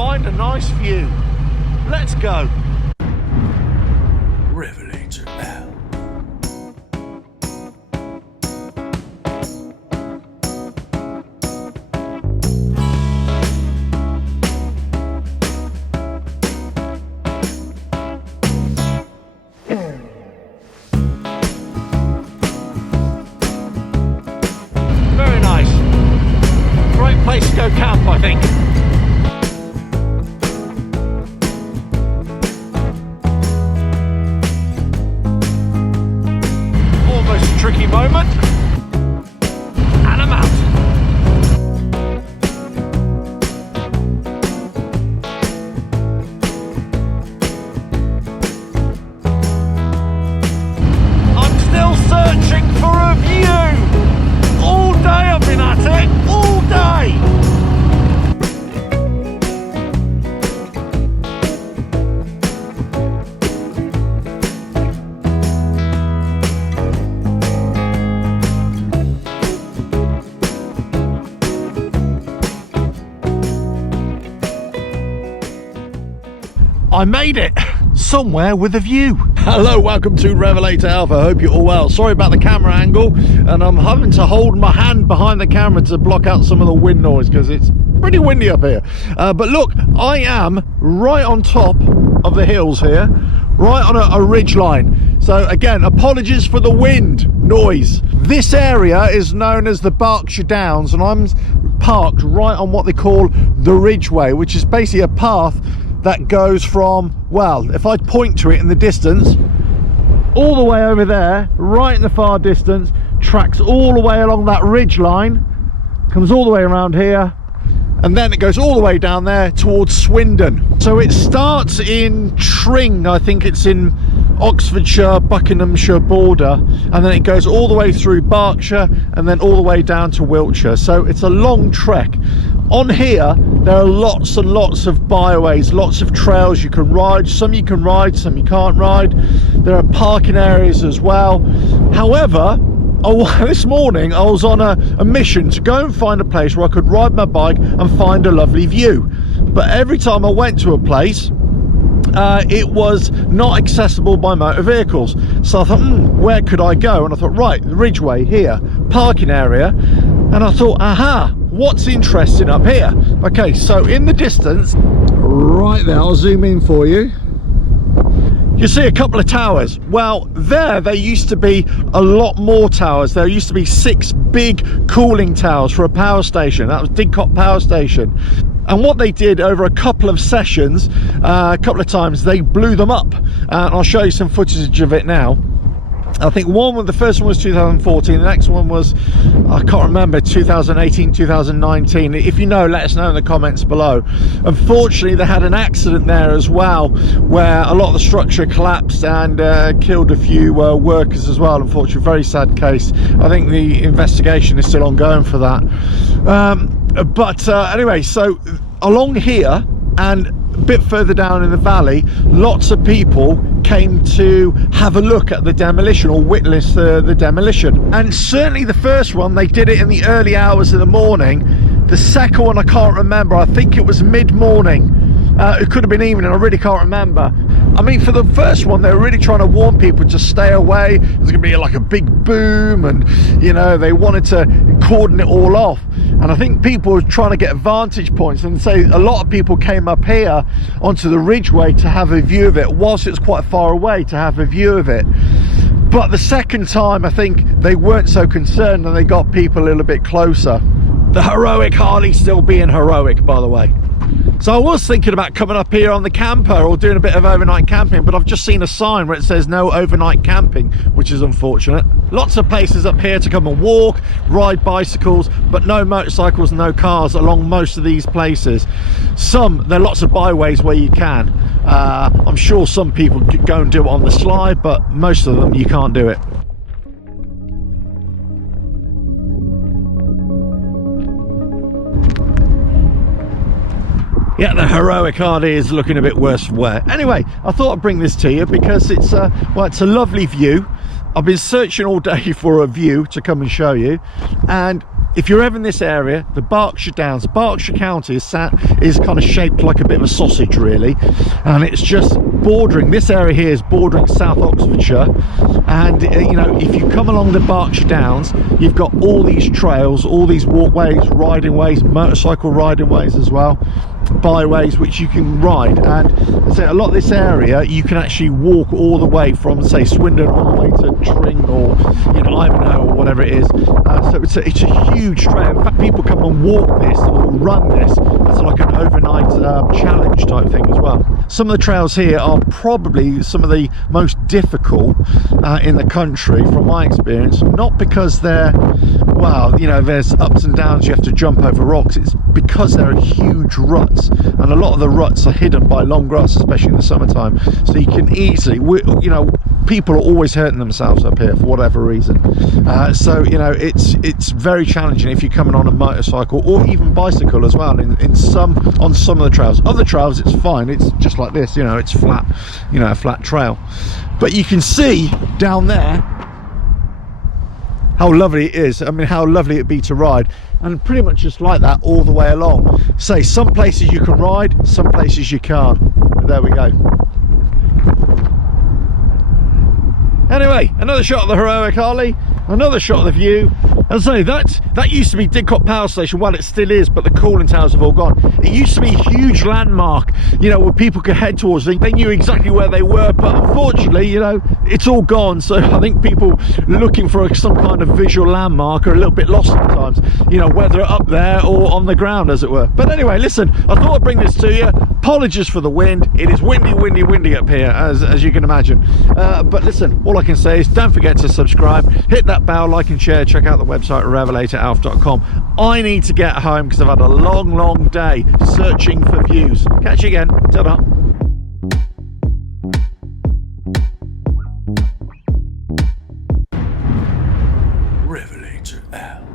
find a nice view. Let's go. RevelatorAlf. Very nice. Great place to go camp, I think. Tricky moment, and I'm out. I'm still searching for a view. All day I've been at it, all day. I made it somewhere with a view. Hello, welcome to RevelatorAlf. I hope you're all well. Sorry about the camera angle, and I'm having to hold my hand behind the camera to block out some of the wind noise because it's pretty windy up here. But look, I am right on top of the hills here, right on a ridge line. So again, apologies for the wind noise. This area is known as the Berkshire Downs, and I'm parked right on what they call the Ridgeway, which is basically a path that goes from, well, if I point to it in the distance, all the way over there, right in the far distance, tracks all the way along that ridge line, comes all the way around here, and then it goes all the way down there towards Swindon. So it starts in Tring, I think it's in Oxfordshire, Buckinghamshire border, and then it goes all the way through Berkshire and then all the way down to Wiltshire. So it's a long trek. On here there are lots and lots of byways, lots of trails you can ride. Some you can ride, some you can't ride. There are parking areas as well. However, this morning I was on a mission to go and find a place where I could ride my bike and find a lovely view, but every time I went to a place it was not accessible by motor vehicles. So I thought, where could I go? And I thought, right, the Ridgeway here, parking area. And I thought, aha, what's interesting up here? Okay, so in the distance, right there, I'll zoom in for you. You see a couple of towers. Well, there used to be a lot more towers. There used to be 6 big cooling towers for a power station. That was Didcot Power Station. And what they did over a couple of sessions, a couple of times, they blew them up. And I'll show you some footage of it now. I think the first one was 2014, the next one was, I can't remember, 2018, 2019. If you know, let us know in the comments below. Unfortunately, they had an accident there as well, where a lot of the structure collapsed and killed a few workers as well. Unfortunately, very sad case. I think the investigation is still ongoing for that. Anyway, so along here and a bit further down in the valley, lots of people came to have a look at the demolition, or witness the demolition. And certainly the first one, they did it in the early hours of the morning. The second one, I can't remember. I think it was mid-morning. It could have been evening, I really can't remember. I mean, for the first one, they were really trying to warn people to stay away. There's gonna be like a big boom, and you know, they wanted to cordon it all off. And I think people were trying to get vantage points, and say a lot of people came up here onto the Ridgeway to have a view of it, whilst it's quite far away, to have a view of it. But the second time, I think they weren't so concerned, and they got people a little bit closer. The heroic Harley still being heroic, by the way. So I was thinking about coming up here on the camper or doing a bit of overnight camping, but I've just seen a sign where it says no overnight camping, which is unfortunate. Lots of places up here to come and walk, ride bicycles, but no motorcycles, no cars along most of these places. There are lots of byways where you can. I'm sure some people go and do it on the slide, but most of them you can't do it. Yeah, the heroic Hardy is looking a bit worse for wear. Anyway, I thought I'd bring this to you because it's a lovely view. I've been searching all day for a view to come and show you, and if you're ever in this area, the Berkshire Downs, Berkshire County is kind of shaped like a bit of a sausage, really, and it's just bordering, this area here is bordering South Oxfordshire, and you know, if you come along the Berkshire Downs, you've got all these trails, all these walkways, riding ways, motorcycle riding ways as well, byways which you can ride. And so a lot of this area you can actually walk all the way from, say, Swindon all the way to Tring, or you know, Ivanhoe, or whatever it is. So it's a huge trail. In fact, people come and walk this or run this as like an overnight challenge type thing as well. Some of the trails here are probably some of the most difficult in the country from my experience, not because they're, well, you know, there's ups and downs, you have to jump over rocks. It's because there are huge ruts, and a lot of the ruts are hidden by long grass, especially in the summertime, so you can easily, you know, people are always hurting themselves up here for whatever reason. So you know, it's very challenging if you're coming on a motorcycle or even bicycle as well. On some of the trails, other trails it's fine, it's just like this, you know, it's flat, you know, a flat trail. But you can see down there how lovely it is. I mean, how lovely it'd be to ride, and pretty much just like that all the way along. Say, some places you can ride, some places you can't. But there we go. Anyway, another shot of the heroic Harley, another shot of the view. As I say, that used to be Didcot Power Station. Well, it still is, but the cooling towers have all gone. It used to be a huge landmark, you know, where people could head towards. They knew exactly where they were, but unfortunately, you know, it's all gone. So I think people looking for some kind of visual landmark are a little bit lost sometimes, you know, whether up there or on the ground, as it were. But anyway, listen, I thought I'd bring this to you. Apologies for the wind. It is windy up here, as you can imagine. But listen, all I can say is don't forget to subscribe, hit that bell, like and share, check out the website at RevelatorAlf.com. I need to get home because I've had a long day searching for views. Catch you again. Ta-da. RevelatorAlf.